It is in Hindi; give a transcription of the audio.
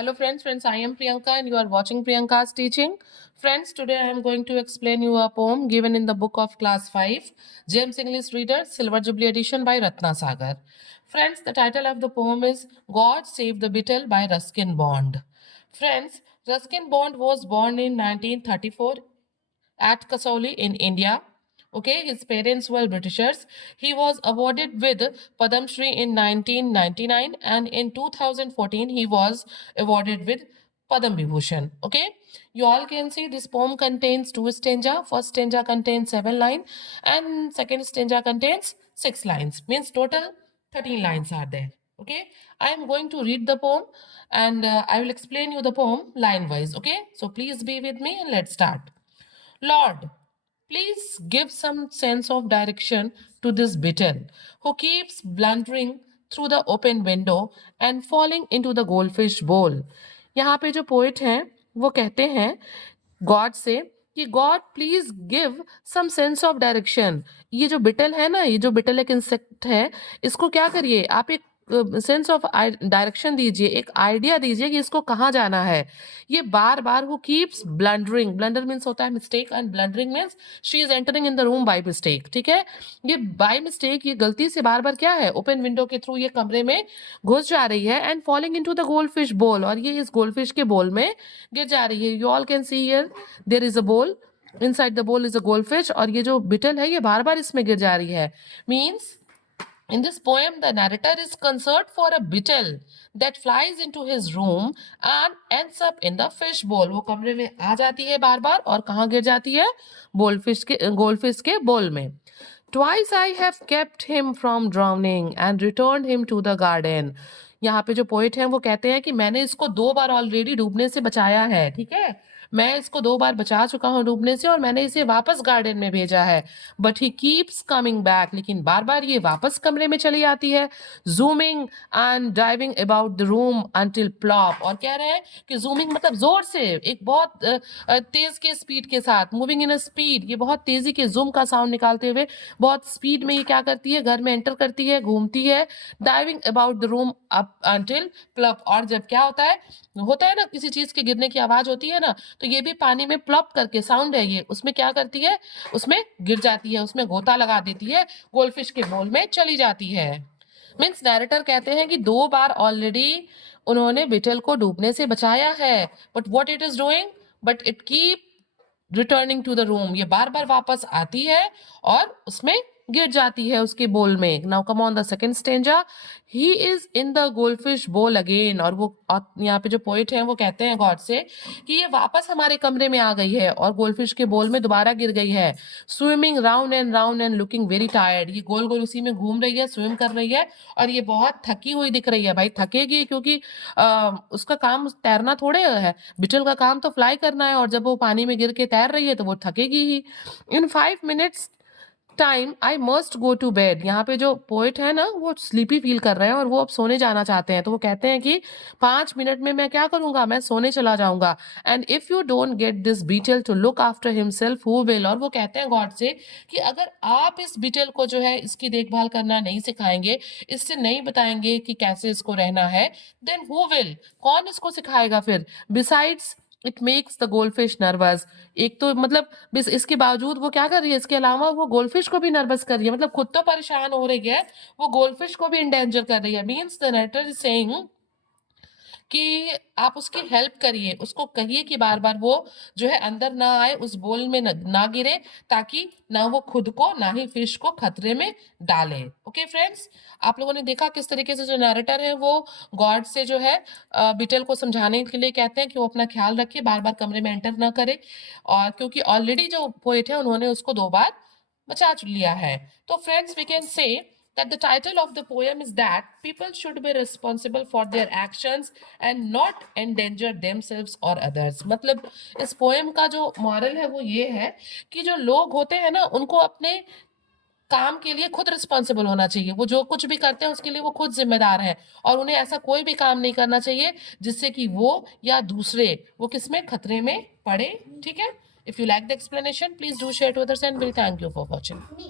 Hello friends, I am Priyanka and you are watching Priyanka's teaching. Friends, today I am going to explain you a poem given in the book of class 5, James English Reader, Silver Jubilee edition by Ratna Sagar. Friends, the title of the poem is God Save the Beetle by Ruskin Bond. Friends, Ruskin Bond was born in 1934 at Kasauli in India. Okay, his parents were Britishers. He was awarded with Padam Shri in 1999 and in 2014 he was awarded with Padam Vibhushan. Okay, you all can see this poem contains two stanza. First stanza contains 7 lines and second stanza contains 6 lines. Means total 13 lines are there. Okay, I am going to read the poem and I will explain you the poem line wise. Okay, so please be with me and let's start. Lord, please give some sense of direction to this beetle who keeps blundering through the open window and falling into the goldfish bowl. यहाँ पे जो पोइट हैं वो कहते हैं गॉड से कि god please give some sense of direction. ये जो बिटल है ना, ये जो बिटल एक इंसेक्ट है, इसको क्या करिए आप, एक सेंस ऑफ डायरेक्शन दीजिए, एक आइडिया दीजिए कि इसको कहाँ जाना है। ये बार बार वो कीप्स ब्लंडरिंग, ब्लंडर मीन्स होता है mistake and blundering means she is entering in the room by mistake. ठीक है, ये बाय मिस्टेक, ये गलती से बार बार क्या है, ओपन विंडो के थ्रू ये कमरे में घुस जा रही है and falling into the gold fish बोल, और ये इस गोल्ड फिश के बोल में गिर जा रही है। You all can see here there is a bowl, inside the bowl is a gold fish, और ये जो बिटल है ये बार बार इसमें गिर जा रही है। Means in this poem, the narrator is concerned for a beetle that flies into his room and ends up in the fish bowl. वो कमरे में आ जाती है बार बार और कहाँ गिर जाती है, गोल्डफिश के बोल में। Twice I have kept him from drowning and returned him to the garden. यहाँ पे जो पोइट हैं वो कहते हैं कि मैंने इसको 2 बार ऑलरेडी डूबने से बचाया है। ठीक है, मैं इसको 2 बार बचा चुका हूँ डूबने से और मैंने इसे वापस गार्डन में भेजा है। But he keeps coming back, लेकिन बार बार ये वापस कमरे में चली आती है। Zooming and driving about the room until plop, और कह रहे हैं कि जूमिंग मतलब जोर से, एक बहुत तेज के स्पीड के साथ, मूविंग इन अ स्पीड, ये बहुत तेजी के जूम का साउंड निकालते हुए बहुत स्पीड में ये क्या करती है, घर में एंटर करती है, घूमती है। Diving about the room up until plop, और जब क्या होता है ना, किसी चीज के गिरने की आवाज होती है ना, तो ये भी पानी में प्लॉप करके साउंड है ये, उसमें क्या करती है, उसमें गिर जाती है, उसमें गोता लगा देती है, गोल्डफिश के बोल में चली जाती है। मीन्स नैरेटर कहते हैं कि 2 बार ऑलरेडी उन्होंने बिटल को डूबने से बचाया है, but what it is doing, but it keep returning to the room, ये बार बार वापस आती है और उसमें गिर जाती है उसके बोल में। Now come on the second stanza, he is in the goldfish बोल अगेन, और वो यहाँ पे जो पोइट है वो कहते हैं गॉड से कि ये वापस हमारे कमरे में आ गई है और गोल्डफिश के बोल में दोबारा गिर गई है। Swimming round and looking very tired, ये गोल गोल उसी में घूम रही है, स्विम कर रही है और ये बहुत थकी हुई दिख रही है। भाई थकेगी, क्योंकि उसका काम तैरना थोड़े है, बिटल का काम तो फ्लाई करना है, और जब वो पानी में गिर के तैर रही है तो वो थकेगी ही। In 5 minutes time I must go to bed, यहाँ पे जो पोइट है ना वो स्लीपी फील कर रहे हैं और वो अब सोने जाना चाहते हैं, तो वो कहते हैं कि 5 मिनट में मैं क्या करूंगा, मैं सोने चला जाऊंगा। And if you don't get this beetle to look after himself who will, और वो कहते हैं गॉड से कि अगर आप इस बीटल को जो है इसकी देखभाल करना नहीं सिखाएंगे, इससे नहीं बताएंगे कि कैसे इसको रहना है, देन हु विल, कौन इसको सिखाएगा फिर। Besides it makes the goldfish nervous, एक तो मतलब इसके बावजूद वो क्या कर रही है, इसके अलावा वो गोल्डफिश को भी नर्वस कर रही है, मतलब खुद तो परेशान हो रही है, वो गोल्डफिश को भी इंडेंजर कर रही है। Means the narrator is saying कि आप उसकी हेल्प करिए, उसको कहिए कि बार बार वो जो है अंदर ना आए, उस बोल में ना गिरे, ताकि ना वो खुद को ना ही फिश को खतरे में डाले। ओके फ्रेंड्स, आप लोगों ने देखा किस तरीके से जो नैरेटर है वो गॉड से जो है बिटल को समझाने के लिए कहते हैं कि वो अपना ख्याल रखे, बार बार कमरे में एंटर ना करे, और क्योंकि ऑलरेडी जो पोएट है उन्होंने उसको 2 बार बचा लिया है। तो friends, we can say that the title of the poem is that people should be responsible for their actions and not endanger themselves or others। मतलब इस पोएम का जो मॉरल है वो ये है कि जो लोग होते हैं ना, उनको अपने काम के लिए खुद रिस्पॉन्सिबल होना चाहिए, वो जो कुछ भी करते हैं उसके लिए वो खुद जिम्मेदार है, और उन्हें ऐसा कोई भी काम नहीं करना चाहिए जिससे कि वो या दूसरे वो किसमें खतरे में पड़े। ठीक है, if you like the explanation please do share to others and will thank you for watching.